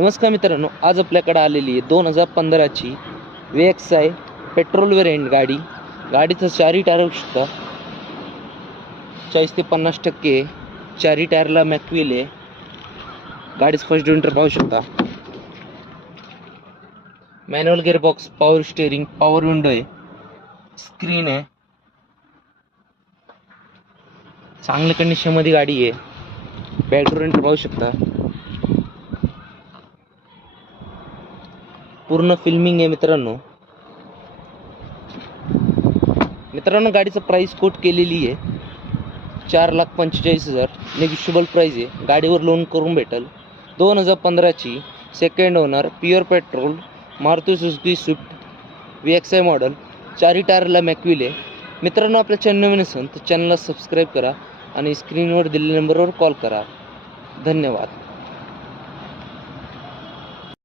नमस्कार मित्रांनो, आज आपल्याकडे आलेली आहे 2015ची VXI पेट्रोल वेरियंट गाडी. गाडीचं चारही टायर बघू शकता, 40 ते 50% चारही टायरला मॅक्विल आहे. गाडीचं फर्स्ट विंटर पाहू शकता. Manual gearbox, power steering, power window आहे, स्क्रीन आहे. चांगल्या कंडिशनमध्ये गाडी आहे. बॅक विंटर पाहू शकता. पूर्ण फिल्मिंग आहे मित्रांनो. गाडीचं प्राइस कोट केलेली आहे 4,45,000. नेगोशिएबल प्राइस आहे. गाडीवर लोन करून भेटेल. 2015ची second owner, pure petrol, Maruti Suzuki Swift VXI model. चारही टायरला मॅक्विल आहे. मित्रांनो, आपल्या चॅनल नवीन असेल तर चॅनलला सबस्क्राईब करा आणि स्क्रीनवर दिलेल्या नंबरवर कॉल करा. धन्यवाद.